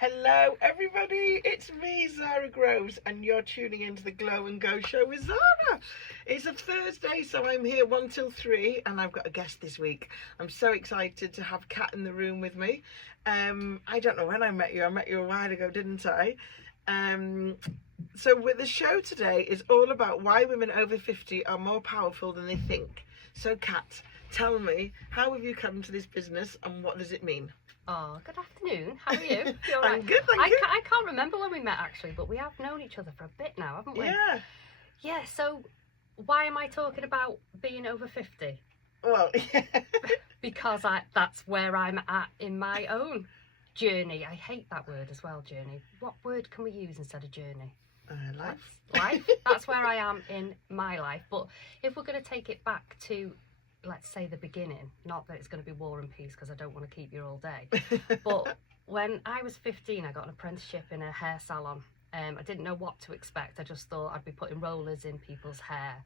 Hello everybody, it's me Zara Groves and you're tuning into the Glow and Go show with Zara. It's a Thursday, so I'm here 1 till 3 and I've got a guest this week. I'm so excited to have Kat in the room with me. I don't know when I met you a while ago, didn't I? So with the show today is all about why women over 50 are more powerful than they think. So Kat, tell me, how have you come to this business and what does it mean? Oh, good afternoon. How are you? You all right? I'm good, thank you. I can't remember when we met actually, but we have known each other for a bit now, haven't we? Yeah. Yeah, so why am I talking about being over 50? Well, Because that's where I'm at in my own journey. I hate that word as well, journey. What word can we use instead of journey? life. Life. That's where I am in my life. But if we're going to take it back to, let's say, the beginning, not that it's going to be war and peace because I don't want to keep you all day, but when I was 15 I got an apprenticeship in a hair salon. I didn't know what to expect. I just thought I'd be putting rollers in people's hair,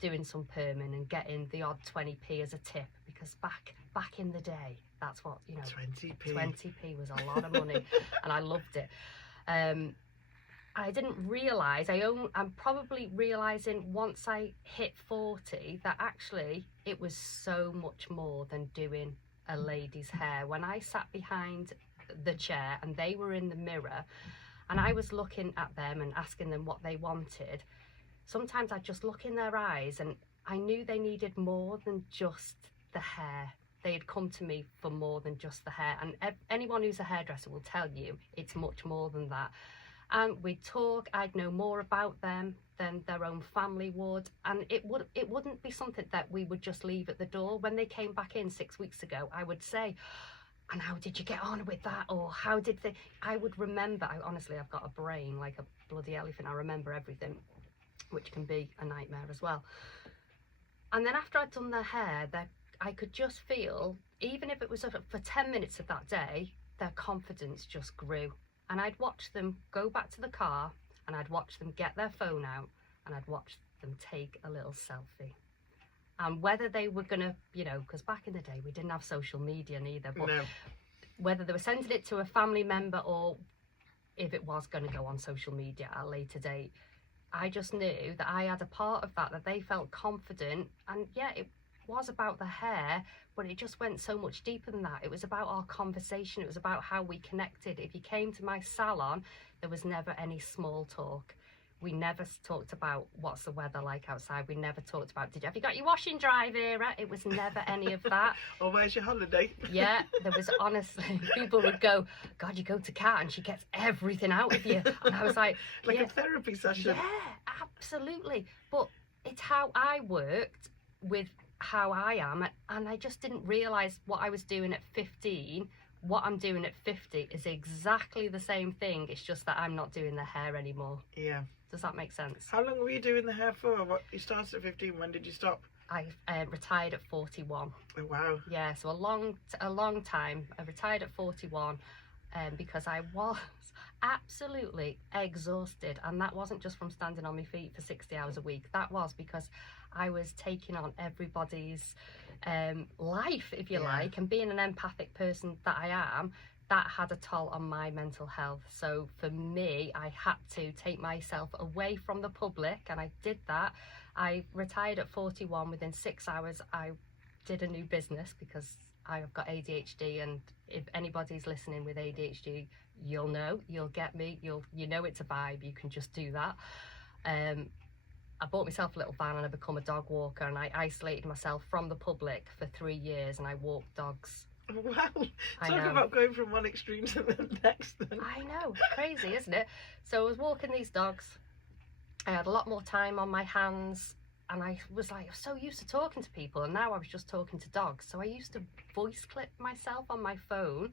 doing some perming and getting the odd 20p as a tip, because back in the day, that's what, 20p was a lot of money and I loved it. I didn't realise, I'm probably realising once I hit 40 that actually it was so much more than doing a lady's hair. When I sat behind the chair and they were in the mirror and I was looking at them and asking them what they wanted, sometimes I'd just look in their eyes and I knew they needed more than just the hair. They had come to me for more than just the hair, and anyone who's a hairdresser will tell you it's much more than that. And we'd talk, I'd know more about them than their own family would, and it wouldn't be something that we would just leave at the door. When they came back in 6 weeks ago, I would say, and how did you get on with that? Or how did they, I would remember, honestly, I've got a brain like a bloody elephant. I remember everything, which can be a nightmare as well. And then after I'd done their hair, I could just feel, even if it was for 10 minutes of that day, their confidence just grew. And I'd watch them go back to the car and I'd watch them get their phone out and I'd watch them take a little selfie. And whether they were going to, because back in the day we didn't have social media neither, but No. whether they were sending it to a family member or if it was going to go on social media at a later date, I just knew that I had a part of that they felt confident. And yeah, it was about the hair, but it just went so much deeper than that. It was about our conversation. It was about how we connected. If you came to my salon, there was never any small talk. We never talked about what's the weather like outside. We never talked about, have you got your washing dry, Vera? It was never any of that. Or where's your holiday? Yeah, there was, honestly, people would go, God, you go to Kat and she gets everything out of you. And I was like, like a therapy session. Yeah, absolutely. But it's how I worked with how I am, and I just didn't realise what I was doing at 15. What I'm doing at 50 is exactly the same thing. It's just that I'm not doing the hair anymore. Yeah. Does that make sense? How long were you doing the hair for? You started at 15. When did you stop? I retired at 41. Oh wow. Yeah, so a long time. I retired at 41 because I was absolutely exhausted, and that wasn't just from standing on my feet for 60 hours a week. That was because I was taking on everybody's life, if you like, and being an empathic person that I am, that had a toll on my mental health. So for me, I had to take myself away from the public, and I did that. I retired at 41. Within 6 hours, I did a new business because I've got ADHD, and if anybody's listening with ADHD, you'll get me, you know it's a vibe, you can just do that. I bought myself a little van and I become a dog walker, and I isolated myself from the public for 3 years and I walked dogs. Wow. Talk about going from one extreme to the next then. I know, crazy, isn't it? So I was walking these dogs. I had a lot more time on my hands, and I was like so used to talking to people, and now I was just talking to dogs. So I used to voice clip myself on my phone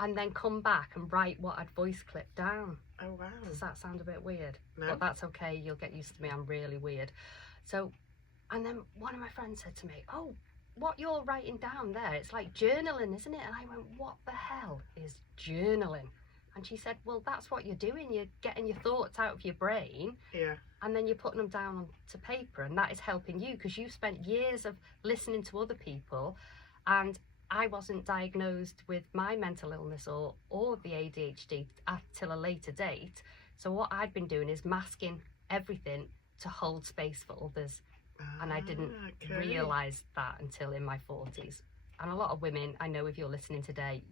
and then come back and write what I'd voice clipped down. Oh wow. Does that sound a bit weird? No. But that's okay, you'll get used to me, I'm really weird. So, and then one of my friends said to me, oh, what you're writing down there, it's like journaling, isn't it? And I went, what the hell is journaling? And she said, well, that's what you're doing. You're getting your thoughts out of your brain, and then you're putting them down onto paper, and that is helping you because you've spent years of listening to other people. And I wasn't diagnosed with my mental illness or the ADHD till a later date. So what I'd been doing is masking everything to hold space for others. And I didn't realise that until in my 40s. And a lot of women, I know if you're listening today,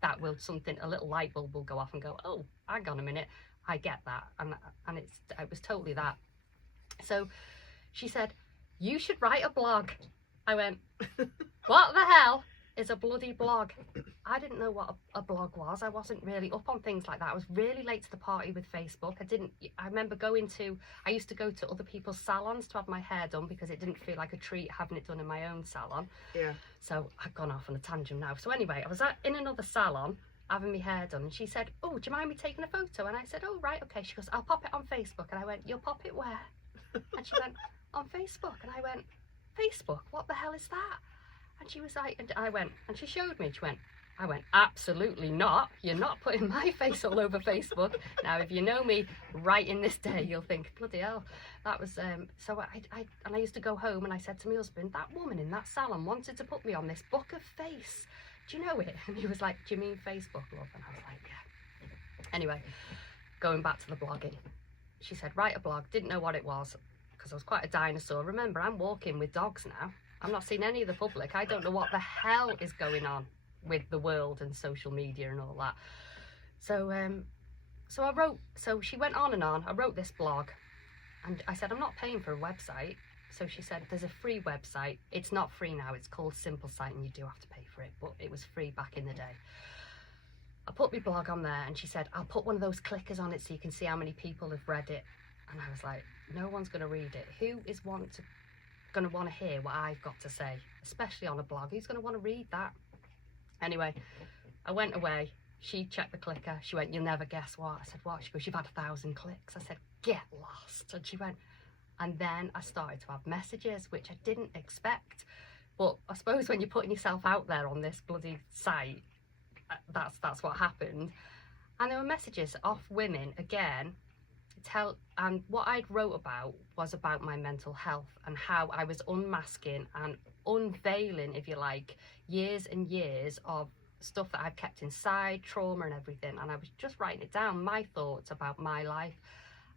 that will a little light bulb will go off and go, oh, hang on a minute, I get that. And it was totally that. So she said, you should write a blog. I went, what the hell is a bloody blog? I didn't know what a blog was. I wasn't really up on things like that. I was really late to the party with Facebook. I remember I used to go to other people's salons to have my hair done because it didn't feel like a treat having it done in my own salon. Yeah. So I've gone off on a tangent now. So anyway, I was in another salon having my hair done, and she said, oh, do you mind me taking a photo? And I said, oh, right, okay. She goes, I'll pop it on Facebook. And I went, you'll pop it where? And she went, on Facebook. And I went, Facebook? What the hell is that? And she was like, and I went, and she showed me, and I went, absolutely not. You're not putting my face all over Facebook. Now, if you know me right in this day, you'll think, bloody hell. That was, so I used to go home and I said to my husband, that woman in that salon wanted to put me on this book of face. Do you know it? And he was like, do you mean Facebook, love? And I was like, yeah. Anyway, going back to the blogging. She said, write a blog. Didn't know what it was because I was quite a dinosaur. Remember, I'm walking with dogs now. I'm not seeing any of the public. I don't know what the hell is going on with the world and social media and all that. So she went on and on. I wrote this blog and I said, I'm not paying for a website. So she said, there's a free website. It's not free now. It's called Simple Site and you do have to pay for it, but it was free back in the day. I put my blog on there and she said, I'll put one of those clickers on it so you can see how many people have read it. And I was like, no one's going to read it. Who is going to want to hear what I've got to say, especially on a blog? Who's going to want to read that? Anyway, I went away. She checked the clicker. She went, you'll never guess what. I said, what? She goes, you've had 1,000 clicks. I said, get lost. And she went, and then I started to have messages, which I didn't expect. But I suppose when you're putting yourself out there on this bloody site, that's what happened. And there were messages off women again. And what I'd wrote about was about my mental health and how I was unmasking and unveiling, if you like, years and years of stuff that I've kept inside, trauma and everything. And I was just writing it down, my thoughts about my life.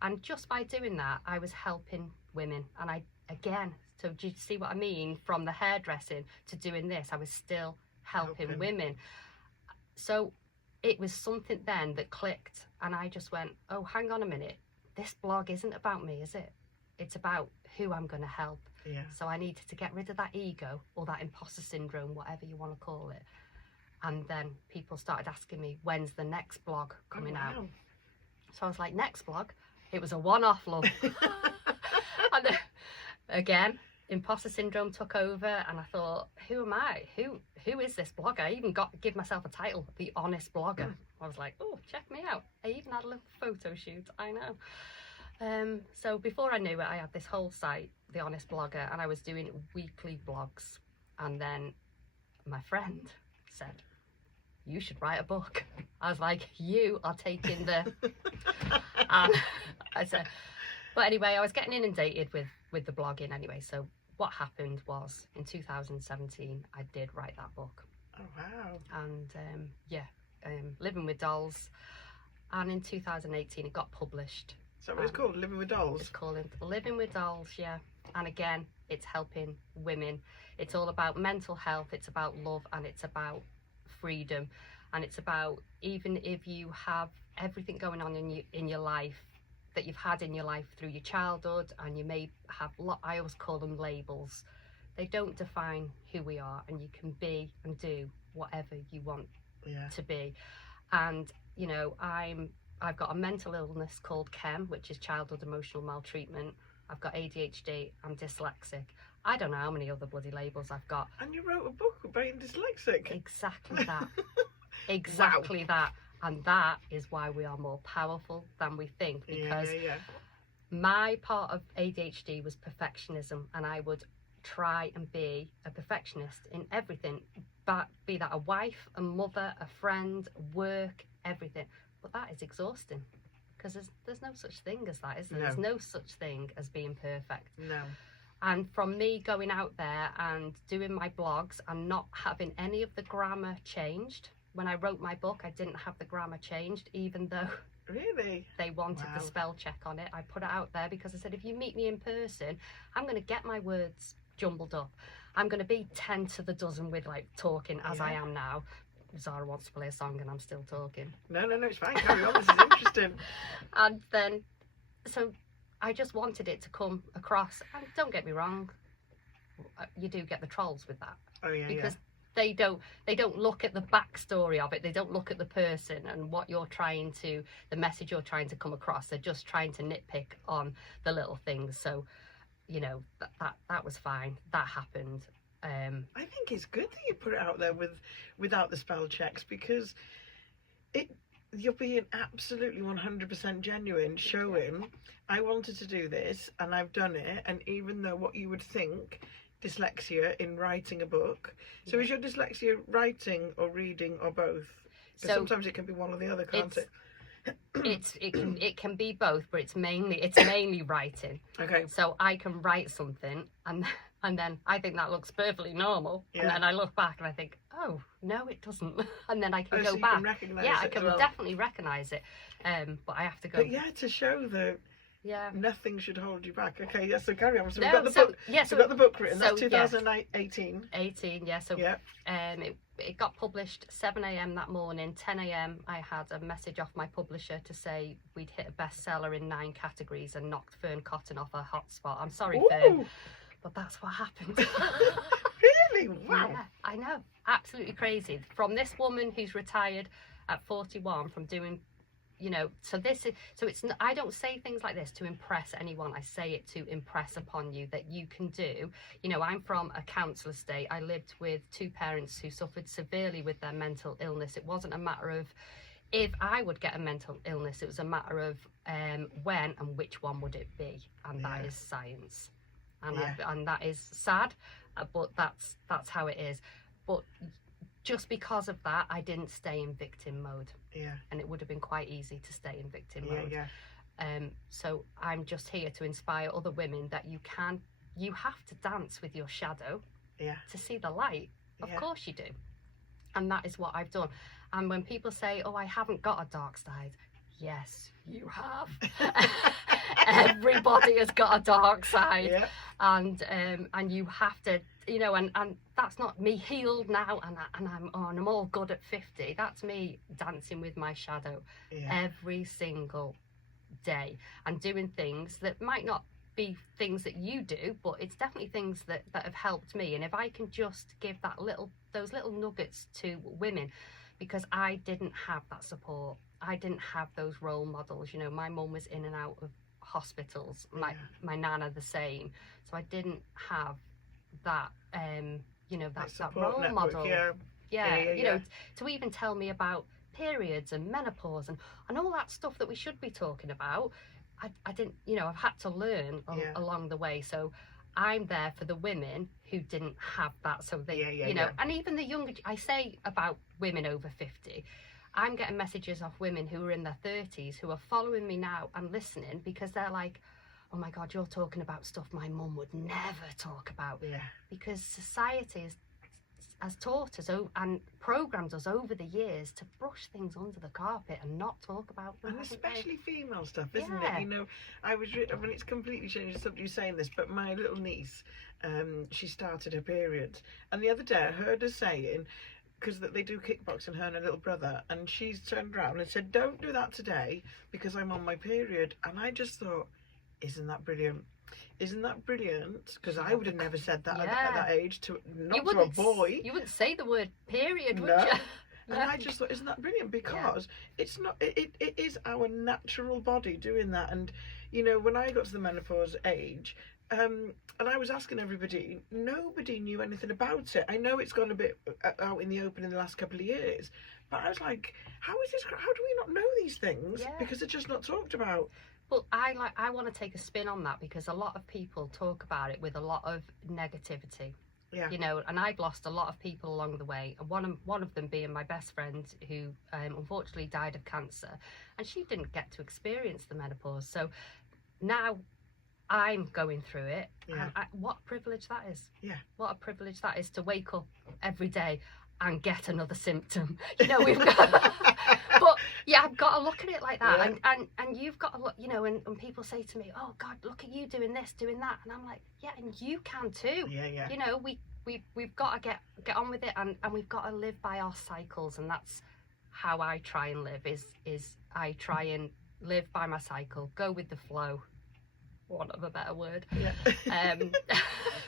And just by doing that, I was helping women. And so do you see what I mean? From the hairdressing to doing this, I was still helping women. So it was something then that clicked. And I just went, oh, hang on a minute. This blog isn't about me, is it? It's about who I'm going to help. Yeah. So I needed to get rid of that ego or that imposter syndrome, whatever you want to call it. And then people started asking me, when's the next blog coming out? So I was like, next blog? It was a one-off, love. And then, again, imposter syndrome took over and I thought, who am I? Who is this blogger? I even got to give myself a title, The Honest Blogger. I was like, oh, check me out. I even had a little photo shoot, I know. So before I knew it, I had this whole site, The Honest Blogger, and I was doing weekly blogs. And then my friend said, you should write a book. I was like, you are taking the... And I said, but anyway, I was getting inundated with the blogging anyway. So what happened was in 2017, I did write that book. Oh, wow. And Living with Dolls. And in 2018, it got published. So it's called Living with Dolls? It's called Living with Dolls, yeah. And again, it's helping women. It's all about mental health. It's about love and it's about freedom. And it's about, even if you have everything going on in your life that you've had in your life through your childhood, and you may have, I always call them labels. They don't define who we are, and you can be and do whatever you want to be. And you know, I've got a mental illness called CHEM, which is childhood emotional maltreatment. I've got ADHD. I'm dyslexic. I don't know how many other bloody labels I've got. And you wrote a book about being dyslexic. Exactly that. Exactly that. And that is why we are more powerful than we think, because my part of ADHD was perfectionism, and I would try and be a perfectionist in everything, but be that a wife, a mother, a friend, work, everything. But that is exhausting, because there's no such thing as that, is there? No. There's no such thing as being perfect. No. And from me going out there and doing my blogs and not having any of the grammar changed, when I wrote my book, I didn't have the grammar changed, even though Really? they wanted Wow. the spell check on it. I put it out there because I said, if you meet me in person, I'm going to get my words jumbled up. I'm going to be 10 to the dozen with like talking as I Yeah. am now. Zara wants to play a song and I'm still talking. No, it's fine. Carry on. This is interesting. And then, so I just wanted it to come across. And don't get me wrong, you do get the trolls with that, Oh yeah, because they don't look at the backstory of it. They don't look at the person and what you're trying to, the message you're trying to come across. They're just trying to nitpick on the little things. So, you know, that was fine. That happened. I think it's good that you put it out there without the spell checks, because you're being absolutely 100% genuine, showing I wanted to do this and I've done it. And even though what you would think, dyslexia in writing a book. So is your dyslexia writing or reading or both? Because So sometimes it can be one or the other, can't it? it can be both, but it's mainly writing. Okay. So I can write something and then I think that looks perfectly normal, and Yeah. then I look back and I think, oh no, it doesn't, and then I can Oh, go so you back. can recognise Yeah, it I as can well. definitely recognise it, but I have to go. But yeah, to show that Yeah. nothing should hold you back. Okay, yes, so carry on. So No, we've got the so book. yeah, We've so got the book written. so, That's yeah. 2018. 18, yeah. So Yeah. it got published 7 a.m. that morning. 10 a.m. I had a message off my publisher to say we'd hit a bestseller in 9 categories and knocked Fern Cotton off her hotspot. I'm sorry, Fern, Ooh, but that's what happened. really? Wow. Yeah, I know. Absolutely crazy. From this woman who's retired at 41 from doing, you know, so it's, I don't say things like this to impress anyone. I say it to impress upon you that you can do. You know, I'm from a council estate. I lived with 2 parents who suffered severely with their mental illness. It wasn't a matter of if I would get a mental illness, it was a matter of when and which one would it be, and that Yeah. is science. And Yeah. and that is sad, but that's how it is. But just because of that, I didn't stay in victim mode, Yeah. and it would have been quite easy to stay in victim Yeah. mode. Yeah. So I'm just here to inspire other women that you have to dance with your shadow Yeah. to see the light. Of Yeah. course you do. And that is what I've done. And when people say, oh, I haven't got a dark side, yes, you have. Everybody has got a dark side. Yeah. And you have to, you know, and that's not me healed now and I'm all good at 50. That's me dancing with my shadow Yeah. every single day and doing things that might not be things that you do, but it's definitely things that have helped me. And if I can just give those little nuggets to women, because I didn't have that support, I didn't have those role models. You know, my mum was in and out of hospitals, my nana the same, so I didn't have that you know, that support role network, model. Yeah. You know, to even tell me about periods and menopause and all that stuff that we should be talking about. I didn't, you know, I've had to learn along the way. So I'm there for the women who didn't have that. So they, you know, and even the younger, I say about women over 50, I'm getting messages off women who are in their 30s who are following me now and listening because they're like, oh my God, you're talking about stuff my mum would never talk about. Yeah. Because society has taught us and programmed us over the years to brush things under the carpet and not talk about them. And especially female stuff, isn't Yeah. it? You know, I mean, it's completely changed the subject you saying this, but my little niece, she started her period. And the other day I heard her saying, because they do kickboxing, her and her little brother, and she's turned around and said, don't do that today because I'm on my period. And I just thought, isn't that brilliant? Isn't that brilliant? Because I would have never said that at that age, not to a boy. You wouldn't say the word period, would No. you? And I just thought, isn't that brilliant? Because it's not, it is our natural body doing that. And, you know, when I got to the menopause age, and I was asking everybody, nobody knew anything about it. I know it's gone a bit out in the open in the last couple of years, but I was like, how do we not know these things? Yeah. Because they're just not talked about. But I want to take a spin on that because a lot of people talk about it with a lot of negativity. Yeah. You know, and I've lost a lot of people along the way. One of them being my best friend who unfortunately died of cancer, and she didn't get to experience the menopause. So now I'm going through it. Yeah. And what a privilege that is. Yeah. What a privilege that is to wake up every day and get another symptom. You know, we've got... But yeah, I've got to look at it like that. Yeah. And you've got to look, you know, and people say to me, oh God, look at you doing this, doing that. And I'm like, yeah, and you can too. Yeah. You know, we've got to get on with it, and we've got to live by our cycles, and that's how I try and live, is I try and live by my cycle, go with the flow, want of a better word. Yeah.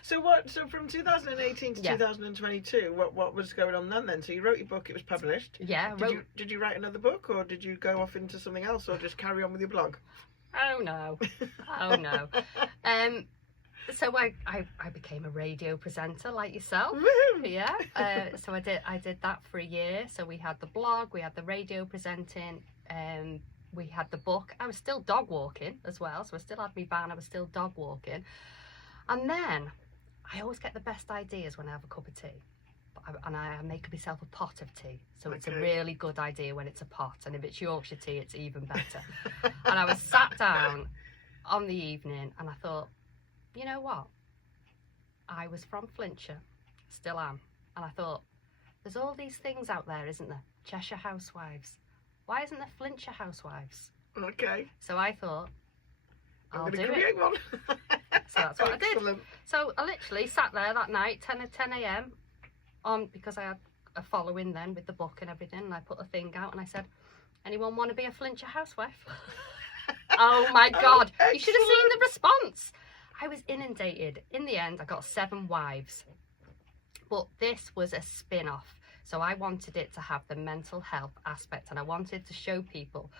So from 2018 to 2022, what was going on then? So you wrote your book, it was published. Yeah. Did you write another book, or did you go off into something else, or just carry on with your blog? Oh no. So I became a radio presenter like yourself. Woo! Yeah. So I did that for a year. So we had the blog, we had the radio presenting, we had the book. I was still dog walking as well, so I still had my van. I was still dog walking, and then I always get the best ideas when I have a cup of tea. And I make myself a pot of tea, so it's a really good idea when it's a pot, and if it's Yorkshire tea, it's even better. And I was sat down on the evening, and I thought, you know what? I was from Flintshire, still am, and I thought, there's all these things out there, isn't there? Cheshire Housewives. Why isn't there Flintshire Housewives? Okay. So I thought, I'll do create it. one. So that's what I did. Excellent. So I literally sat there that night, 10 a.m. Because I had a following then with the book and everything, and I put a thing out and I said, anyone want to be a Flintshire housewife? Oh my God. You should have seen the response. I was inundated. In the end, I got 7 wives. But this was a spin-off. So I wanted it to have the mental health aspect, and I wanted to show people,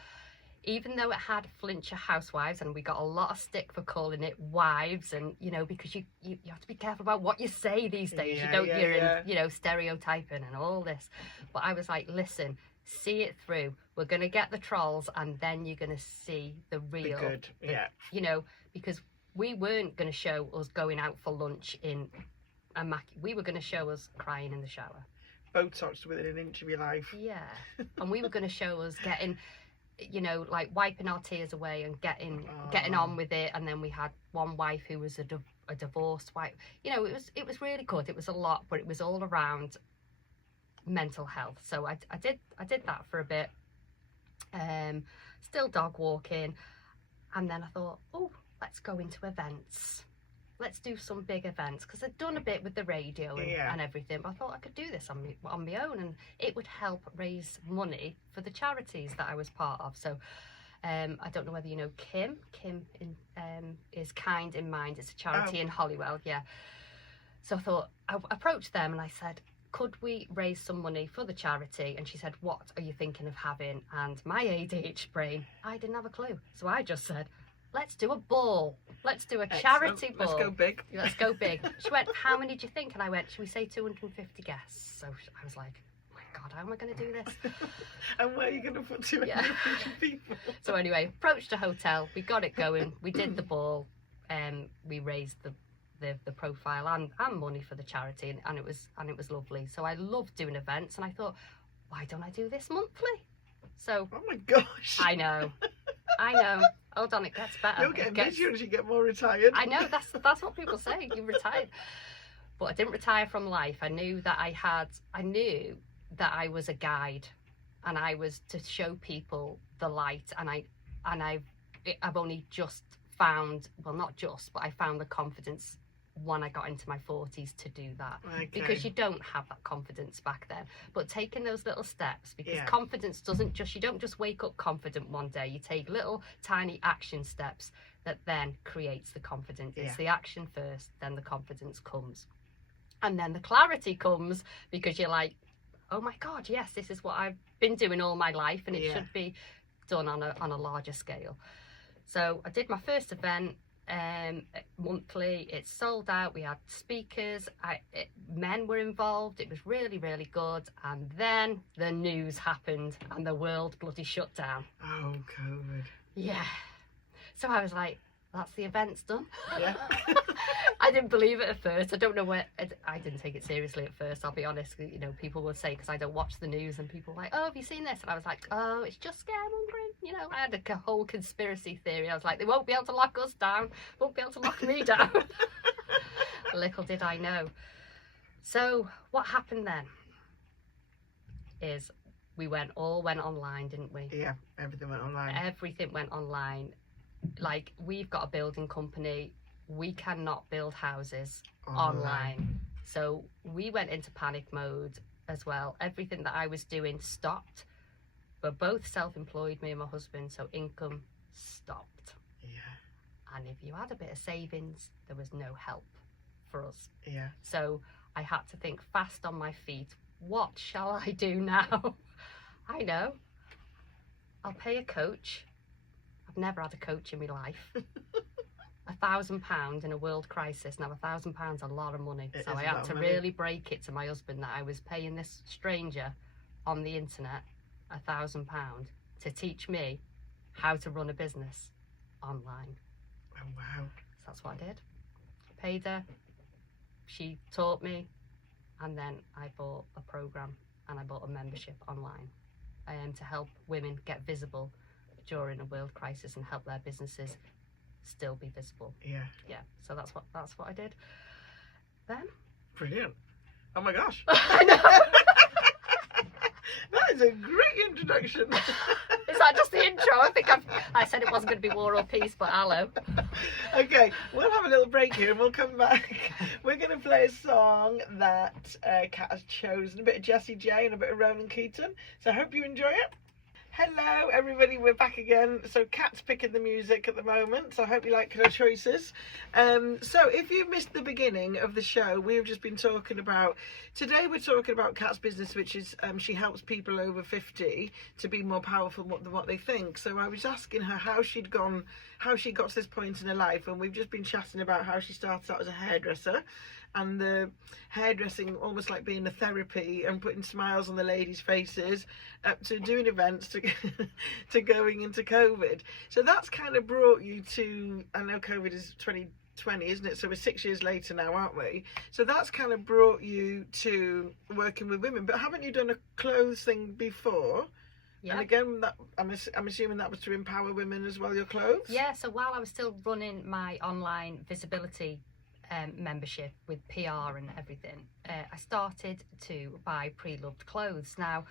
even though it had Flintshire Housewives, and we got a lot of stick for calling it wives, and you know, because you have to be careful about what you say these days. You're you know, stereotyping and all this. But I was like, listen, see it through. We're gonna get the trolls, and then you're gonna see the real. The good. Yeah. You know, because we weren't gonna show us going out for lunch in a we were gonna show us crying in the shower. Botox within an inch of your life. Yeah. And we were gonna show us getting, you know, like wiping our tears away and getting on with it. And then we had one wife who was a divorced wife. You know, it was really good. It was a lot, but it was all around mental health. So I did that for a bit. Still dog walking, and then I thought, oh, let's go into events. Let's do some big events, because I'd done a bit with the radio and everything, but I thought I could do this on my own, and it would help raise money for the charities that I was part of. So I don't know whether you know Kim is Kind in Mind. It's a charity in Holywell. Yeah. So I thought, I approached them and I said, could we raise some money for the charity? And she said, what are you thinking of having? And my ADHD brain, I didn't have a clue, so I just said, let's do a ball. Let's do a charity ball. Let's go big. Let's go big. She went, how many do you think? And I went, should we say 250 guests? So I was like, oh my God, how am I going to do this? And where are you going to put 250 people? So anyway, approached a hotel. We got it going. We did the ball. We raised the profile and money for the charity, and it was lovely. So I love doing events, and I thought, why don't I do this monthly? So oh my gosh, I know. Hold on, it gets better. You're getting busier as you get more retired. I know, that's what people say. You retired, but I didn't retire from life. I knew that I was a guide, and I was to show people the light. And I've only just found, well, not just, but I found the confidence when I got into my 40s to do that. Okay. Because you don't have that confidence back then, but taking those little steps, because confidence you don't just wake up confident one day. You take little tiny action steps that then creates the confidence. It's the action first, then the confidence comes, and then the clarity comes, because you're like, oh my God, yes, this is what I've been doing all my life, and it should be done on a larger scale. So I did my first event monthly. It sold out. We had speakers, men were involved. It was really, really good. And then the news happened, and the world bloody shut down. Oh, COVID. Yeah. So I was like, that's the event's done. Yeah. I didn't believe it at first. I don't know where. I didn't take it seriously at first. I'll be honest. You know, people would say, because I don't watch the news, and people were like, "Oh, have you seen this?" And I was like, "Oh, it's just scaremongering." You know, I had a whole conspiracy theory. I was like, "They won't be able to lock us down. Won't be able to lock me down." Little did I know. So what happened then is we all went online, didn't we? Yeah, everything went online. Everything went online. Like, we've got a building company. We cannot build houses online. So we went into panic mode as well. Everything that I was doing stopped. We're both self-employed, me and my husband, so income stopped. Yeah. And if you had a bit of savings, there was no help for us. Yeah. So I had to think fast on my feet. What shall I do now? I know. I'll pay a coach. I've never had a coach in my life. £1,000 in a world crisis. Now, £1,000 is a lot of money. So I had to really break it to my husband that I was paying this stranger on the internet £1,000 to teach me how to run a business online. Oh, wow. So that's what I did. Paid her. She taught me. And then I bought a program and I bought a membership online to help women get visible during a world crisis and help their businesses still be visible. Yeah. Yeah. So that's what I did. Then. Brilliant. Oh my gosh. I know. That is a great introduction. Is that just the intro? I think I said it wasn't going to be War or Peace, but hello. Okay, we'll have a little break here and we'll come back. We're going to play a song that Kat has chosen, a bit of Jessie J and a bit of Ronan Keaton. So I hope you enjoy it. Hello everybody, we're back again. So Kat's picking the music at the moment, so I hope you like her choices. So if you missed the beginning of the show, we've just been talking about, today we're talking about Kat's business, which is she helps people over 50 to be more powerful than what they think. So I was asking her how she got to this point in her life, and we've just been chatting about how she started out as a hairdresser, and the hairdressing almost like being a therapy and putting smiles on the ladies' faces, up to doing events, to going into COVID. So that's kind of brought you to, I know COVID is 2020, isn't it? So we're 6 years later now, aren't we? So that's kind of brought you to working with women. But haven't you done a clothes thing before? Yeah. And again, that I'm assuming that was to empower women as well, your clothes? Yeah, so while I was still running my online visibility membership with PR and everything, I started to buy pre-loved clothes. Now,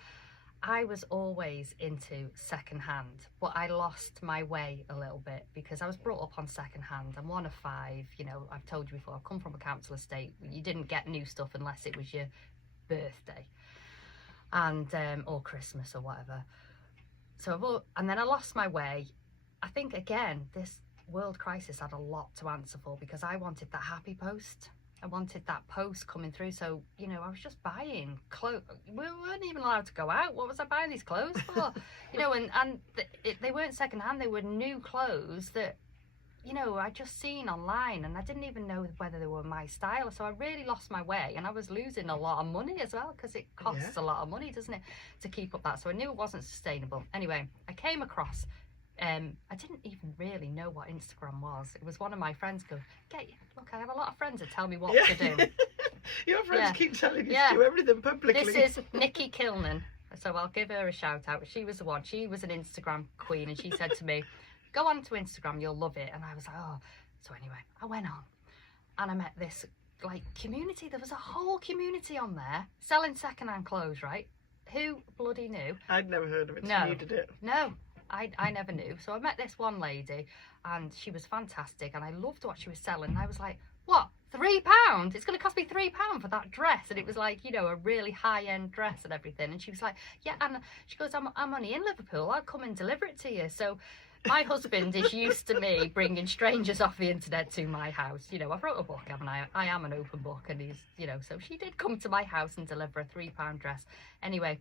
I was always into secondhand, but I lost my way a little bit because I was brought up on secondhand. I'm one of 5, you know, I've told you before, I've come from a council estate. You didn't get new stuff unless it was your birthday and or Christmas or whatever. So and then I lost my way. I think again, this world crisis had a lot to answer for because I wanted that happy post. I wanted that post coming through. So, you know, I was just buying clothes. We weren't even allowed to go out. What was I buying these clothes for? You know, and they weren't secondhand. They were new clothes that, you know, I just seen online, and I didn't even know whether they were my style. So I really lost my way, and I was losing a lot of money as well because it costs a lot of money, doesn't it, to keep up that. So I knew it wasn't sustainable. Anyway, I came across I didn't even really know what Instagram was. It was one of my friends go, look, I have a lot of friends that tell me what to do. Your friends keep telling you to do everything publicly. This is Nikki Kilnan, so I'll give her a shout out. She was the one. She was an Instagram queen, and she said to me, go on to Instagram, you'll love it. And I was like, oh. So anyway, I went on and I met this like community. There was a whole community on there selling secondhand clothes, right? Who bloody knew? I'd never heard of it. No, so you did it. No. I never knew. So I met this one lady and she was fantastic and I loved what she was selling. And I was like, what, £3? It's going to cost me £3 for that dress. And it was like, you know, a really high-end dress and everything. And she was like, yeah. And she goes, I'm only in Liverpool. I'll come and deliver it to you. So my husband is used to me bringing strangers off the internet to my house. You know, I've wrote a book, haven't I? I am an open book. And he's, you know, so she did come to my house and deliver a £3 dress. Anyway,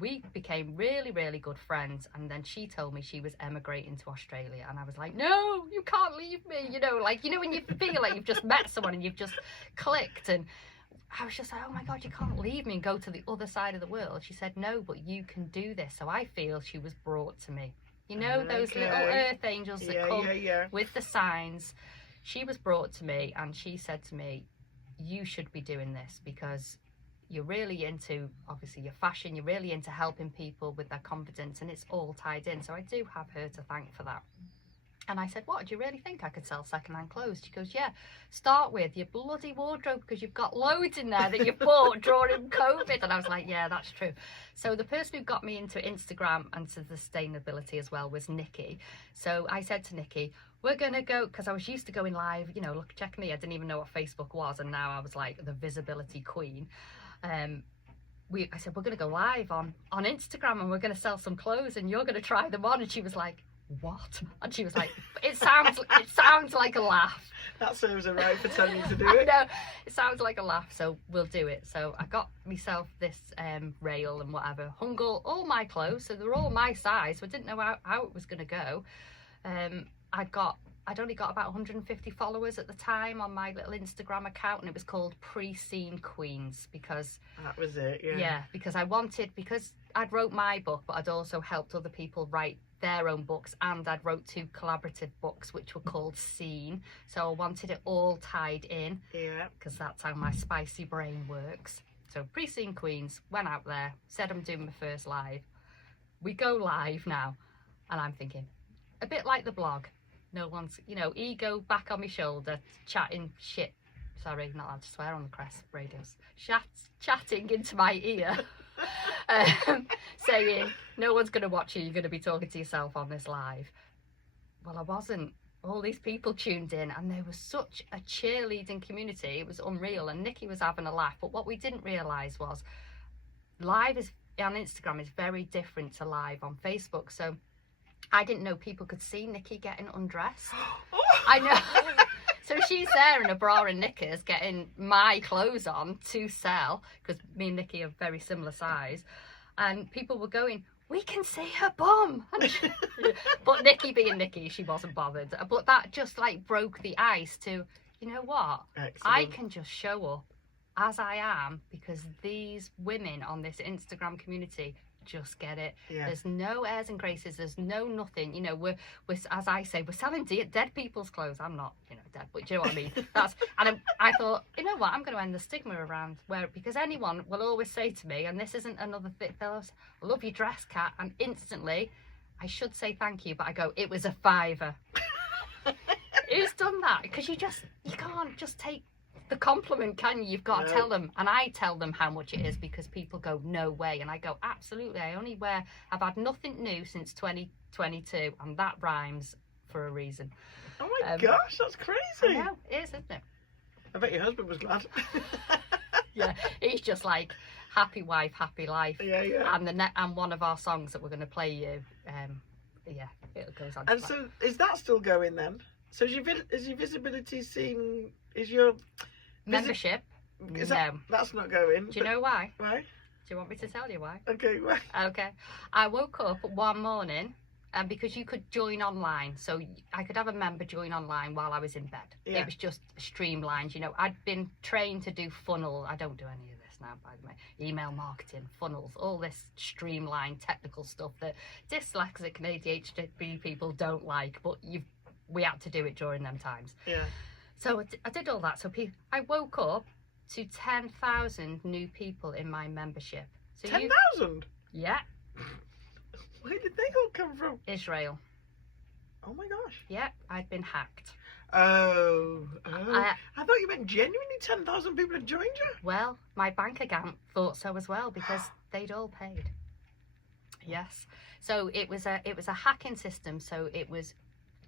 we became really, really good friends, and then she told me she was emigrating to Australia, and I was like, no, you can't leave me, you know, like, you know, when you feel like you've just met someone and you've just clicked, and I was just like, oh my God, you can't leave me and go to the other side of the world. She said, no, but you can do this. So I feel she was brought to me. You know, those little earth angels that come with the signs. she was brought to me and she said to me, you should be doing this because you're really into, obviously, your fashion, you're really into helping people with their confidence, and it's all tied in. So I do have her to thank for that. And I said, what, do you really think I could sell second-hand clothes? She goes, yeah, start with your bloody wardrobe because you've got loads in there that you bought during COVID. And I was like, yeah, that's true. So the person who got me into Instagram and to sustainability as well was Nikki. So I said to Nikki, we're going to go, because I was used to going live, you know, look, check me. I didn't even know what Facebook was. And now I was like the visibility queen. I said, we're going to go live on Instagram and we're going to sell some clothes and you're going to try them on. And she was like, what? And she was like, it sounds like a laugh. That serves her right for telling you to do it. No, it sounds like a laugh, so we'll do it. So I got myself this rail and whatever, hung all my clothes, so they're all my size, so I didn't know how it was going to go. I'd only got about 150 followers at the time on my little Instagram account, and it was called Pre-Scene Queens because that was it. Yeah, because I'd wrote my book, but I'd also helped other people write their own books, and I'd wrote 2 collaborative books which were called Scene. So I wanted it all tied in. Yeah. Because that's how my spicy brain works. So Pre-Scene Queens went out there, said I'm doing my first live. We go live now, and I'm thinking, a bit like the blog. No one's, ego back on my shoulder, chatting shit. Sorry, not allowed to swear on the Crest radios. Chatting into my ear. Saying, no one's going to watch you, you're going to be talking to yourself on this live. Well, I wasn't. All these people tuned in and there was such a cheerleading community. It was unreal, and Nikki was having a laugh. But what we didn't realise was live on Instagram is very different to live on Facebook. So I didn't know people could see Nikki getting undressed. I know. So she's there in a bra and knickers getting my clothes on to sell, because me and Nikki are very similar size. And people were going, we can see her bum. But Nikki being Nikki, she wasn't bothered. But that just like broke the ice to, you know what? Excellent. I can just show up as I am because these women on this Instagram community just get it. Yeah. There's no airs and graces, there's no nothing, we're as I say, we're selling dead people's clothes. I'm not dead, but do you know what I mean? I thought, you know what, I'm going to end the stigma around because anyone will always say to me, and this isn't another thing, fellas, I love your dress, Kat, and instantly I should say thank you, but I go, it was a £5. Who's done that? Because you can't just take the compliment, can you? You've got to tell them, and I tell them how much it is because people go, no way, and I go, absolutely. I've had nothing new since 2022, and that rhymes for a reason. Oh my gosh, that's crazy. I know, it is, isn't it? I bet your husband was glad. Yeah, he's just like happy wife, happy life. Yeah. And one of our songs that we're going to play you, it goes on. And so, is that still going then? So is your visibility scene? Is your membership? No, that's not going. Do you know why? Why? Do you want me to tell you why? Okay, why? Okay. I woke up one morning, and because you could join online, so I could have a member join online while I was in bed. Yeah. It was just streamlined. I'd been trained to do funnel. I don't do any of this now, by the way. Email marketing, funnels, all this streamlined technical stuff that dyslexic and ADHD people don't like, but we had to do it during them times. Yeah. So I did all that. So I woke up to 10,000 new people in my membership. So 10,000? Yeah. Where did they all come from? Israel. Oh my gosh. Yeah, I'd been hacked. Oh. I thought you meant genuinely 10,000 people had joined you. Well, my bank account thought so as well because they'd all paid. Yes. So it was a hacking system. So it was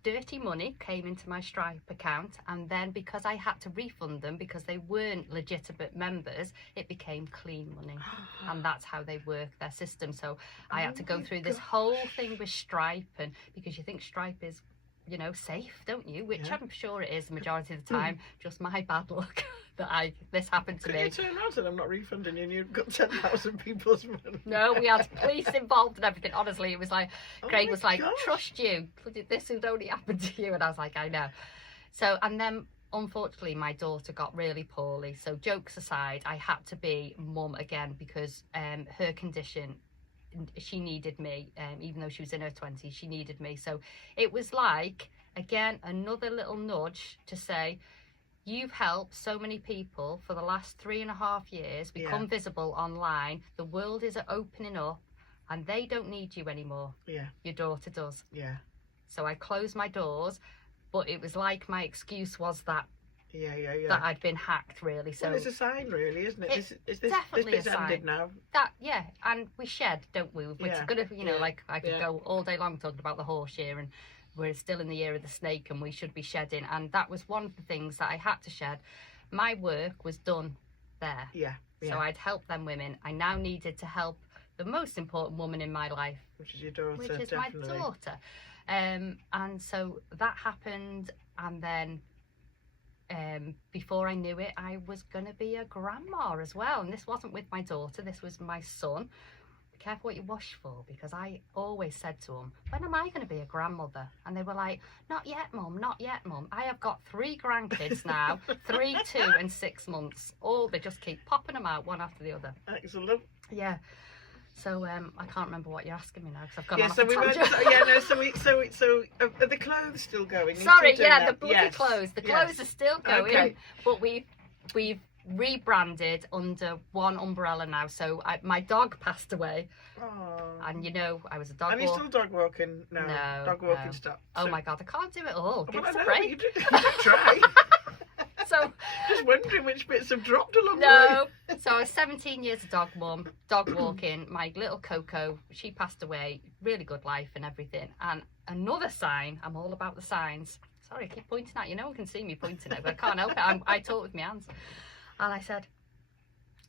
dirty money came into my Stripe account, and then because I had to refund them because they weren't legitimate members, it became clean money. And that's how they work their system. So I had to go through this whole thing with Stripe, and because you think Stripe is safe, don't you? Which I'm sure it is the majority of the time. Just my bad luck that this happened to me. You turn around and I'm not refunding you, and you've got 10,000 people's money. No, we had police involved and everything. Honestly, it was like, Craig was like, gosh. trust you. This would only happen to you. And I was like, I know. So, and then unfortunately my daughter got really poorly. So jokes aside, I had to be mum again because her condition she needed me, even though she was in her 20s, she needed me. So it was like, again, another little nudge to say, you've helped so many people for the last 3.5 years become visible online. The world is opening up and they don't need you anymore. Yeah. Your daughter does. Yeah. So I closed my doors, but it was like my excuse was that that I'd been hacked, really. So well, it's a sign, really, isn't it? This definitely bit's a sign. ended now. That, and we shed, don't we? Which is good, like I could Yeah. go all day long talking about the horse year, and we're still in the year of the snake and we should be shedding. And that was one of the things that I had to shed. My work was done there. Yeah. So I'd helped them women. I now needed to help the most important woman in my life, which is your daughter, which is definitely. my daughter. And so that happened, and then before I knew it, I was going to be a grandma as well. And this wasn't with my daughter, this was my son. Be careful what you wish for, because I always said to them, when am I going to be a grandmother? And they were like, not yet, Mum, not yet, Mum. I have got 3 grandkids now, 3, 2 and 6 months. They just keep popping them out one after the other. Excellent. Yeah. So I can't remember what you're asking me now, because I've gone off So a we went. tangent. So are the clothes still going? Sorry, the bloody clothes. The clothes are still going, but we've rebranded under one umbrella now. So my dog passed away, and I was a dog. And you're still dog walking now? No, dog walking stuff. Oh my God, I can't do it all. Give us a You break. do try. So just wondering which bits have dropped along the way. So I was 17 years a dog mum, dog walking. My little Coco, she passed away. Really good life and everything. And another sign. I'm all about the signs. Sorry, I keep pointing at you. No one can see me pointing at, but I can't help it. I talk with my hands. And I said,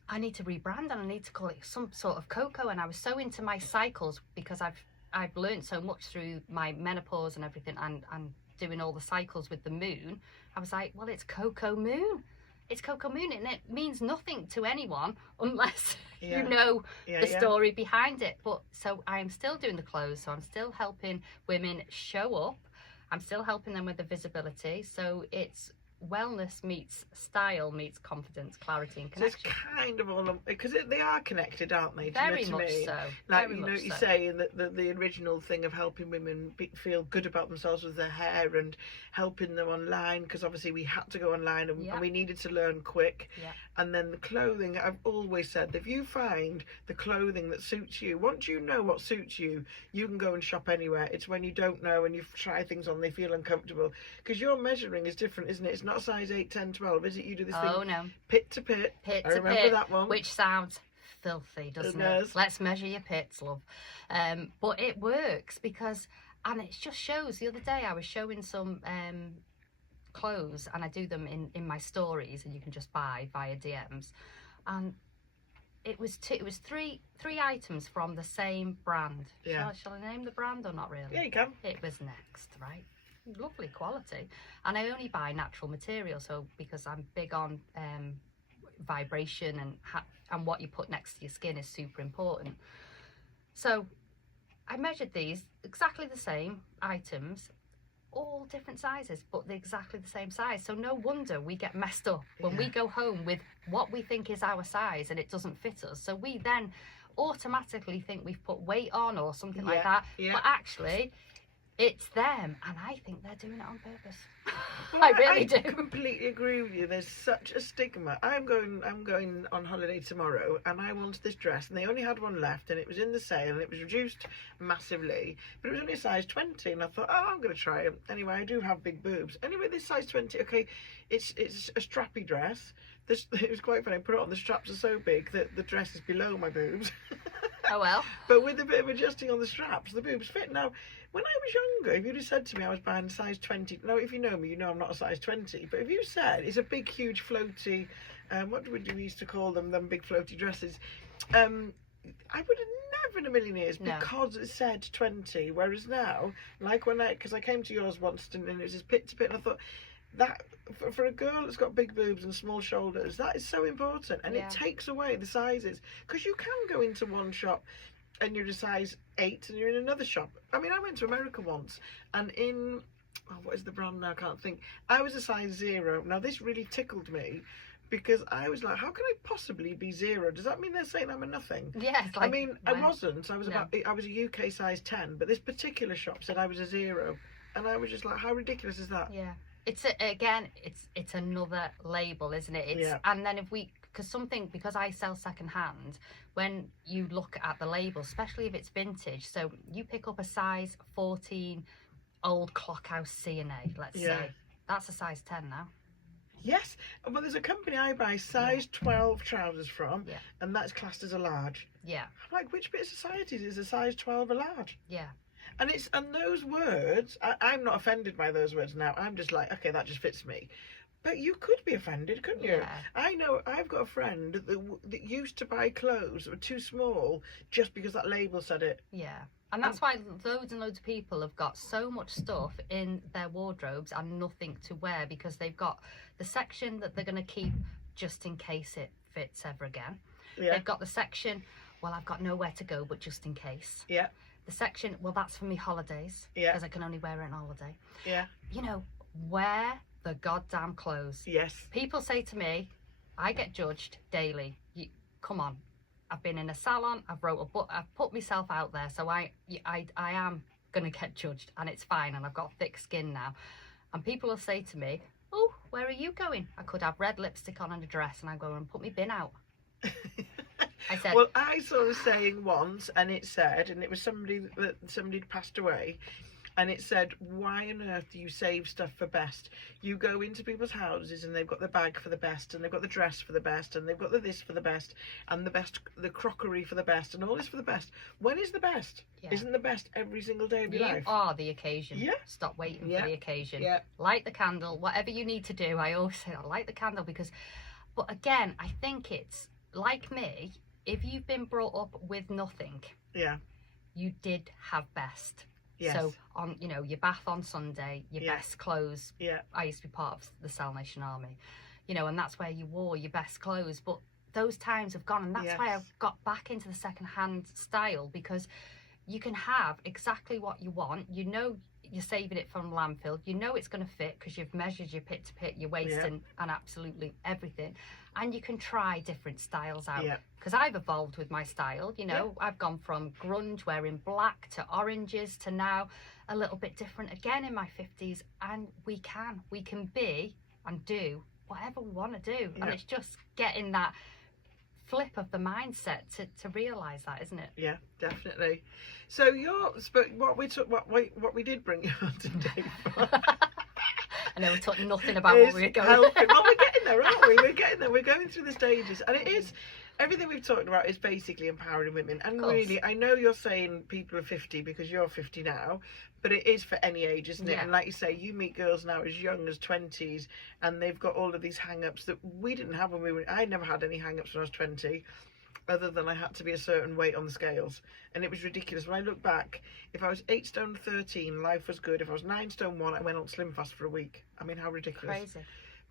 I need to rebrand and I need to call it some sort of Coco. And I was so into my cycles, because I've learned so much through my menopause and everything, and doing all the cycles with the moon. I was like, well, it's Coco Moon. It's Coco Moon, and it means nothing to anyone unless you know the story behind it. But so I'm still doing the clothes, so I'm still helping women show up. I'm still helping them with the visibility. So it's wellness meets style meets confidence, clarity and connection. So it's kind of all, because they are connected, aren't they? Very much so. Like, you say that the original thing of helping women feel good about themselves with their hair and helping them online, because obviously we had to go online and we needed to learn quick. And then the clothing, I've always said that if you find the clothing that suits you, once you know what suits you, you can go and shop anywhere. It's when you don't know and you try things on, they feel uncomfortable, because your measuring is different, isn't it? It's not size 8, 10, 12, is it? You do this thing pit to pit. Pit I to remember pit, that one. which sounds filthy, doesn't it? Let's measure your pits, love. But it works, because, and it just shows. The other day I was showing some clothes, and I do them in my stories, and you can just buy via DMs, and it was 3 items from the same brand. Shall I name the brand or not really? Yeah, you can. It was Next, right? Lovely quality, and I only buy natural material, so because I'm big on vibration and what you put next to your skin is super important. So I measured these, exactly the same items, all different sizes, but they're exactly the same size. So no wonder we get messed up when we go home with what we think is our size and it doesn't fit us. So we then automatically think we've put weight on or something like that, but actually it's them, and I think they're doing it on purpose. Well, I really do. I completely agree with you. There's such a stigma. I'm going on holiday tomorrow, and I wanted this dress, and they only had one left, and it was in the sale, and it was reduced massively, but it was only a size 20, and I thought, I'm going to try it. Anyway, I do have big boobs. Anyway, this size 20, okay, it's a strappy dress. It was quite funny. I put it on, the straps are so big that the dress is below my boobs. Oh well. But with a bit of adjusting on the straps, the boobs fit. Now, when I was younger, if you'd have said to me I was buying a size 20, now if you know me, you know I'm not a size 20, but if you said it's a big, huge, floaty, what do we used to call them big floaty dresses, I would have never in a million years, because it said 20, whereas now, like because I came to yours once and it was this pit to pit, and I thought, that for a girl that's got big boobs and small shoulders, that is so important, and it takes away the sizes, because you can go into one shop and you're a size 8 and you're in another shop. I mean, I went to America once, and what is the brand now, I can't think, I was a size 0. Now this really tickled me, because I was like, how can I possibly be 0? Does that mean they're saying I'm a nothing? Yeah, it's like, I mean, I wow. wasn't. I was No. I was a UK size 10, but this particular shop said I was a 0, and I was just like, how ridiculous is that? Yeah, it's another label, isn't it? It's Yeah. And then because I sell second hand, when you look at the label, especially if it's vintage, so you pick up a size 14 old Clockhouse C&A, let's Yeah. say, that's a size 10 now. Yes, well, there's a company I buy size 12 trousers from, Yeah. and that's classed as a large. Yeah, I'm like, which bit of society is a size 12 a large? yeah, And those words, I'm not offended by those words now. I'm just like, okay, that just fits me. But you could be offended, couldn't you? yeah, I know I've got a friend that used to buy clothes that were too small just because that label said it. yeah. And that's why loads and loads of people have got so much stuff in their wardrobes and nothing to wear, because they've got the section that they're going to keep just in case it fits ever again. Yeah. They've got the section, well, I've got nowhere to go, but just in case. Yeah. The section, well, that's for me holidays, Yeah. because I can only wear it on holiday. Yeah. You know, wear the goddamn clothes. Yes. People say to me, I get judged daily. Come on. I've been in a salon, I've wrote a book, I've put myself out there, so I am going to get judged, and it's fine, and I've got thick skin now. And people will say to me, oh, where are you going? I could have red lipstick on and a dress, and I go and put my bin out. I said, Well, I saw a saying once, and it said, and it was somebody'd passed away, and it said, why on earth do you save stuff for best? You go into people's houses and they've got the bag for the best, and they've got the dress for the best, and they've got the this for the best, and the crockery for the best, and all this for the best. When is the best? Yeah. Isn't the best every single day of your you life? are the occasion. Yeah. Stop waiting Yeah. for the occasion. Yeah. Light the candle, whatever you need to do. I always say, light the candle, because, but again, I think it's like me, if you've been brought up with nothing, Yeah. you did have best. Yes. So on, your bath on Sunday, your Yeah. best clothes. Yeah. I used to be part of the Salvation Army, and that's where you wore your best clothes. But those times have gone, and that's why Yes. I've got back into the second-hand style, because you can have exactly what you want. You're saving it from landfill. It's going to fit because you've measured your pit to pit, your waist, Yeah. and absolutely everything. And you can try different styles out. Yeah. Because I've evolved with my style. Yeah. I've gone from grunge, wearing black, to oranges, to now a little bit different again in my 50s. And we can be and do whatever we want to do. Yeah. And it's just getting that flip of the mindset to realise that, isn't it? Yeah, definitely. So what we did bring you on today for I know we talked nothing about what we were going. helping. Well, we're getting there, aren't we? We're getting there. We're going through the stages, and it is everything we've talked about is basically empowering women. And course. really, I know you're saying people are 50 because you're 50 now, but it is for any age, isn't it? Yeah. And like you say, you meet girls now as young as 20s, and they've got all of these hang-ups that we didn't have when we were. I never had any hang-ups when I was 20. Other than I had to be a certain weight on the scales, and it was ridiculous. When I look back, if I was 8 stone 13, life was good. If I was 9 stone 1, I went on Slim Fast for a week. I mean, how ridiculous! Crazy.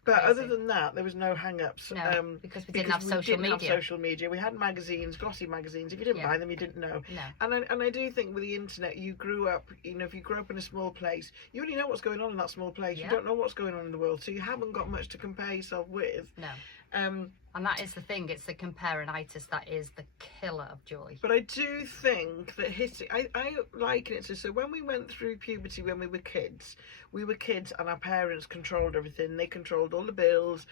But Crazy. other than that, there was no hang-ups. No, because we didn't have social media. Have social media. We had magazines, glossy magazines. If you didn't Yeah. buy them, you didn't know. No. And I do think with the internet, you grew up. If you grew up in a small place, you only know what's going on in that small place. Yeah. You don't know what's going on in the world, so you haven't got much to compare yourself with. No. Um, And that is the thing, it's the comparinitis that is the killer of joy. But I do think that history, I liken it to, so when we went through puberty when we were kids and our parents controlled everything. They controlled all the bills,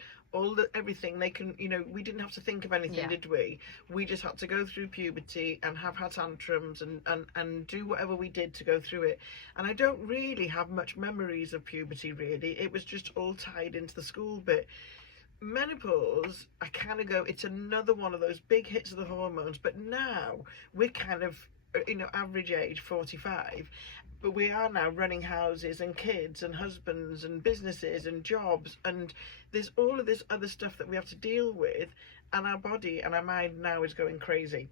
everything. They can, we didn't have to think of anything, Yeah. did we? We just had to go through puberty and have had tantrums and do whatever we did to go through it. And I don't really have much memories of puberty, really. It was just all tied into the school bit. Menopause, I kind of go, it's another one of those big hits of the hormones, but now we're kind of, average age 45, but we are now running houses and kids and husbands and businesses and jobs, and there's all of this other stuff that we have to deal with, and our body and our mind now is going crazy.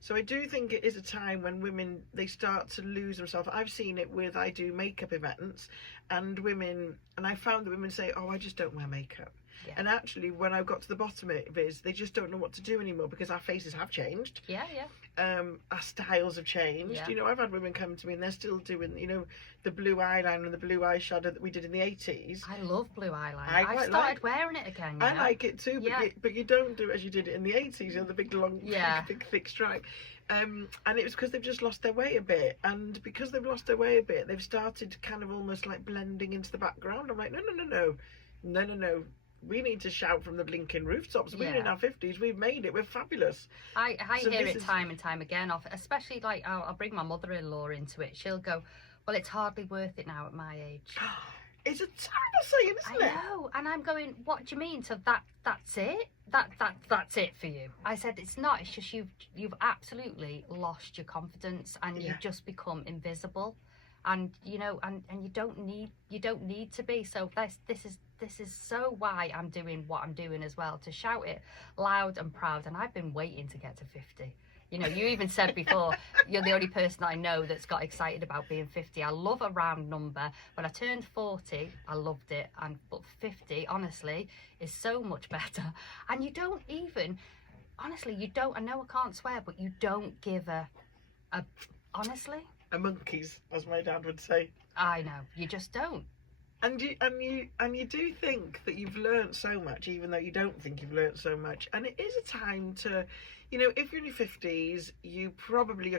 So I do think it is a time when women, they start to lose themselves. I've seen it I do makeup events, and I found that women say, oh, I just don't wear makeup. Yeah. And actually, when I got to the bottom of it is they just don't know what to do anymore because our faces have changed. Yeah. Our styles have changed. Yeah. You know, I've had women come to me and they're still doing, you know, the blue eyeliner and the blue eyeshadow that we did in the 80s. I love blue eyeliner. I I've quite started wearing it again. I like it too, but you don't do it as you did it in the 80s, you know, the big long, big thick stripe. And it was because they've just lost their way a bit, and because they've lost their way a bit, they've started kind of almost like blending into the background. I'm like, no. We need to shout from the blinking rooftops. We're in our 50s. We've made it. We're fabulous. I hear it time and time again. Especially like I'll bring my mother-in-law into it. She'll go, "Well, it's hardly worth it now at my age." It's a terrible saying, isn't it? I know, and I'm going, what do you mean? So that's it? That's it for you? I said, it's not. It's just you've absolutely lost your confidence, and you've just become invisible, and you know, and you don't need to be. So this is so why I'm doing what I'm doing as well, to shout it loud and proud. And I've been waiting to get to 50. You know, you even said before, you're the only person I know that's got excited about being 50. I love a round number. When I turned 40, I loved it. But 50, honestly, is so much better. And you don't even, honestly, you don't, I know I can't swear, but you don't give honestly? A monkey's, as my dad would say. I know, you just don't. And you do think that you've learnt so much, even though you don't think you've learnt so much. And it is a time to, you know, if you're in your 50s, your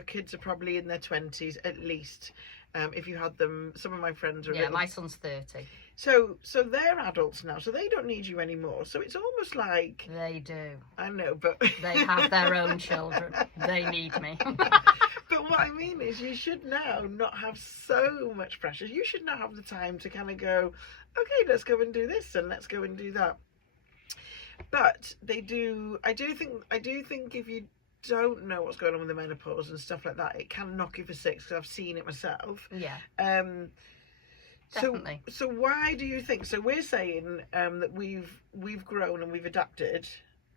kids are probably in their 20s at least. If you had them, some of my friends are. Yeah, my son's 30. So they're adults now, so they don't need you anymore. So it's almost like they do. I know, but they have their own children. They need me. But what I mean is, you should now not have so much pressure. You should now have the time to kind of go, okay, let's go and do this and let's go and do that. But I do think if you don't know what's going on with the menopause and stuff like that, it can knock you for six, because I've seen it myself. Yeah. Definitely. So why do you think? So we're saying that we've grown and we've adapted.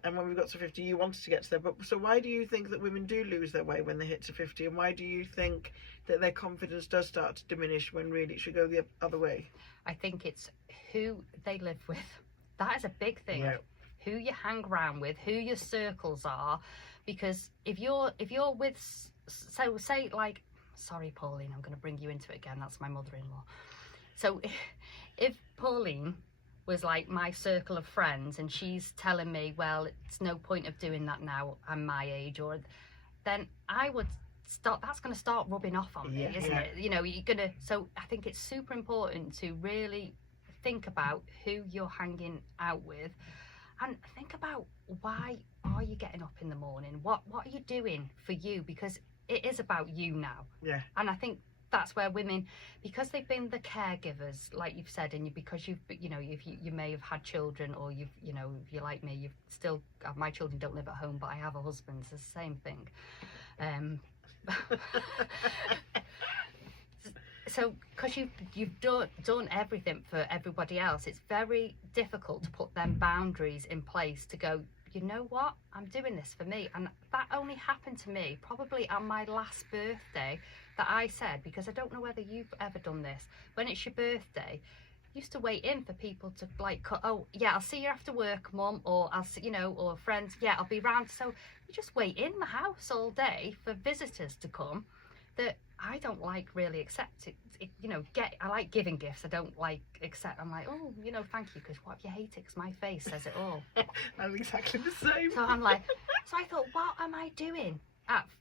And when we got to 50, you wanted to get to there. But so why do you think that women do lose their way when they hit to 50? And why do you think that their confidence does start to diminish when really it should go the other way? I think it's who they live with. That is a big thing. Yeah. Who you hang around with, who your circles are. Because if you're with, so say like, sorry, Pauline, I'm going to bring you into it again. That's my mother-in-law. So if Pauline was like my circle of friends and she's telling me, well, it's no point of doing that now, I'm my age, or then I would start, that's going to start rubbing off on me, isn't it? You know, you're gonna, so I think it's super important to really think about who you're hanging out with, and think about, why are you getting up in the morning? What are you doing for you? Because it is about you now. Yeah. And I think that's where women, because they've been the caregivers, like you've said, and because you may have had children, or if you're like me, you've still, my children don't live at home, but I have a husband. It's the same thing. So because you've done everything for everybody else, it's very difficult to put them boundaries in place to go, you know what, I'm doing this for me. And that only happened to me probably on my last birthday, that I said, because I don't know whether you've ever done this, when it's your birthday, used to wait in for people to like, oh yeah, I'll see you after work, Mum, or I'll see, or friends, yeah, I'll be round. So you just wait in the house all day for visitors to come, that I don't like really accept it. I like giving gifts. I don't like accept. I'm like, oh, thank you, because what if you hate it? Because my face says it all. I'm exactly the same. So I'm like, so I thought, what am I doing?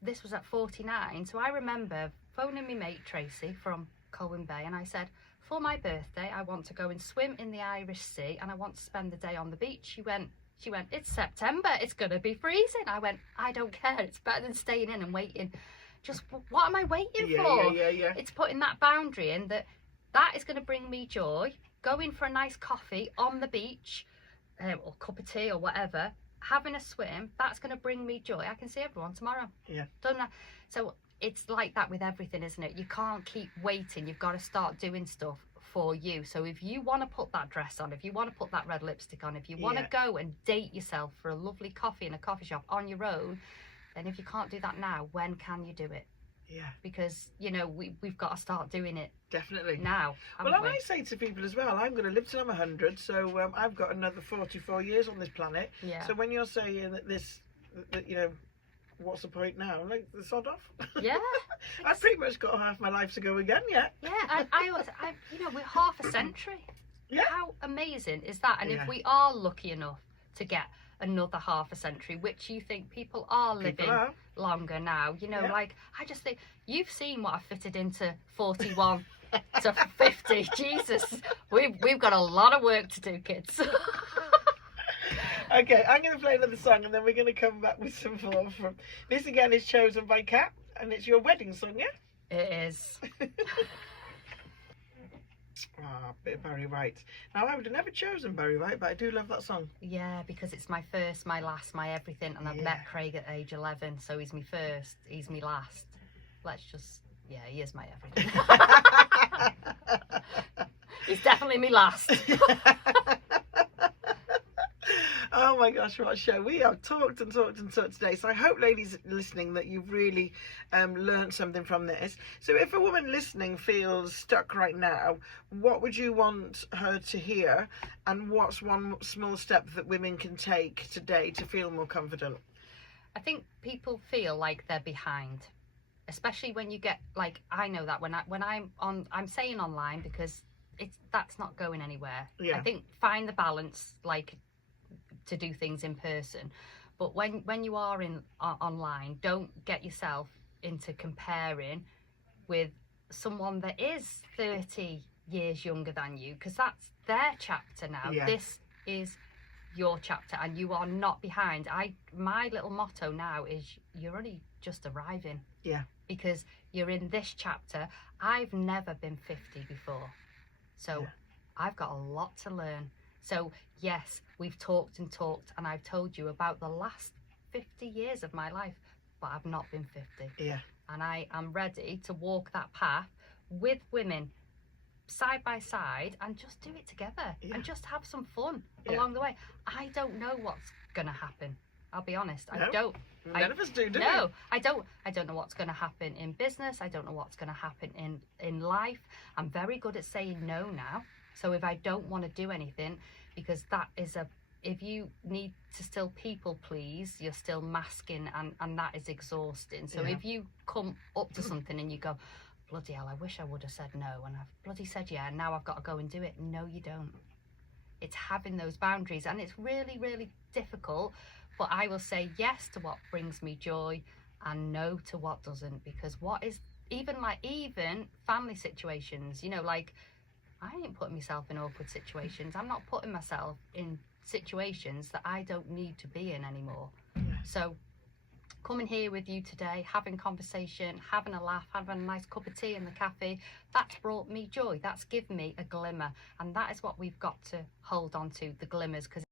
This was at 49. So I remember phoning my mate Tracy from Colwyn Bay, and I said, for my birthday, I want to go and swim in the Irish Sea, and I want to spend the day on the beach. She went, it's September. It's going to be freezing. I went, I don't care. It's better than staying in and waiting. Just, what am I waiting for? Yeah. It's putting that boundary in, that is going to bring me joy. Going for a nice coffee on the beach, or cup of tea or whatever, having a swim, that's going to bring me joy. I can see everyone tomorrow. Yeah. Don't I? So it's like that with everything, isn't it? You can't keep waiting. You've got to start doing stuff for you. So if you want to put that dress on, if you want to put that red lipstick on, if you want to go and date yourself for a lovely coffee in a coffee shop on your own, then if you can't do that now, when can you do it? Yeah, because you know we've got to start doing it definitely. now, Well, haven't and we? I say to people as well, I'm going to live till I'm 100, so I've got another 44 years on this planet. Yeah. So when you're saying that you know, what's the point now? Like, the sod off. Yeah. I've pretty much got half my life to go again yet. Yeah, I you know, we're half a century. Yeah. How amazing is that? And Yeah. if we are lucky enough to get another half a century, which you think people are living People are. longer now, you know, Yeah. like, I just think, you've seen what I fitted into 41 to 50. Jesus, we've got a lot of work to do, kids. Okay, I'm going to play another song and then we're going to come back with some more from... This again is chosen by Kat and it's your wedding song, yeah? It is. Ah, bit of Barry White. Now, I would have never chosen Barry White, but I do love that song. Yeah, because it's my first, my last, my everything, and I've Yeah. met Craig at age 11, so he's my first, he's my last. Let's just, yeah, he is my everything. He's definitely my last. Oh my gosh, what a show. We have talked and talked and talked today. So I hope, ladies listening, that you've really learned something from this. So if a woman listening feels stuck right now, what would you want her to hear? And what's one small step that women can take today to feel more confident? I think people feel like they're behind, especially when you get, like, I know that when I'm saying online because that's not going anywhere. Yeah. I think find the balance, like, to do things in person, but when you are in online, don't get yourself into comparing with someone that is 30 years younger than you, because that's their chapter now. Yeah. This is your chapter and you are not behind. My little motto now is you're only just arriving. Yeah. Because you're in this chapter. I've never been 50 before, so Yeah. I've got a lot to learn. So yes, we've talked and talked and I've told you about the last 50 years of my life, but I've not been 50. Yeah. And I am ready to walk that path with women side by side and just do it together. Yeah. And just have some fun Yeah. along the way. I don't know what's gonna happen. I'll be honest. No. I don't. None of us do we? No, I don't know what's going to happen in business. I don't know what's going to happen in life. I'm very good at saying no now. So if I don't want to do anything, because that is if you need to still people please, you're still masking and that is exhausting. So Yeah. if you come up to something and you go, bloody hell, I wish I would have said no, and I've bloody said yeah, and now I've got to go and do it. No, you don't. It's having those boundaries, and it's really, really difficult. But I will say yes to what brings me joy and no to what doesn't, because what is even family situations, you know, like I ain't putting myself in awkward situations. I'm not putting myself in situations that I don't need to be in anymore. Yeah. So coming here with you today, having conversation, having a laugh, having a nice cup of tea in the cafe, that's brought me joy. That's given me a glimmer, and that is what we've got to hold on to, the glimmers, because